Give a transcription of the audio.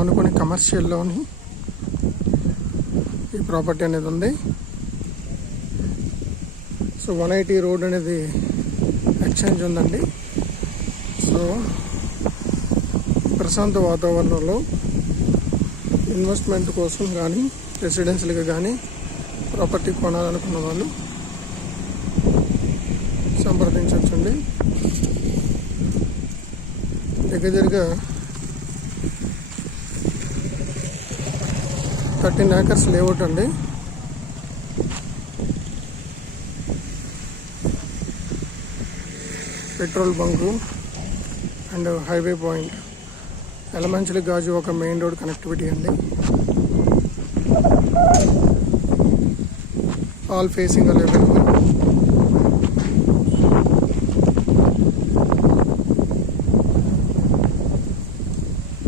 ఆనుకొని కమర్షియల్లోని ఈ ప్రాపర్టీ అనేది ఉంది. సో 180 రోడ్ అనేది ఎక్స్చేంజ్ ఉందండి. సో ప్రశాంత వాతావరణంలో ఇన్వెస్ట్మెంట్ కోసం కానీ రెసిడెన్షియల్గా కానీ ప్రాపర్టీ కొనాలనుకున్న వాళ్ళు సంప్రదించవచ్చండి. దగ్గరగా 13 acres లేఅవుట్ అండి. Petrol bunk and highway point, Yelamanchili గాజు ఒక మెయిన్ రోడ్ కనెక్టివిటీ అండి. All facing available.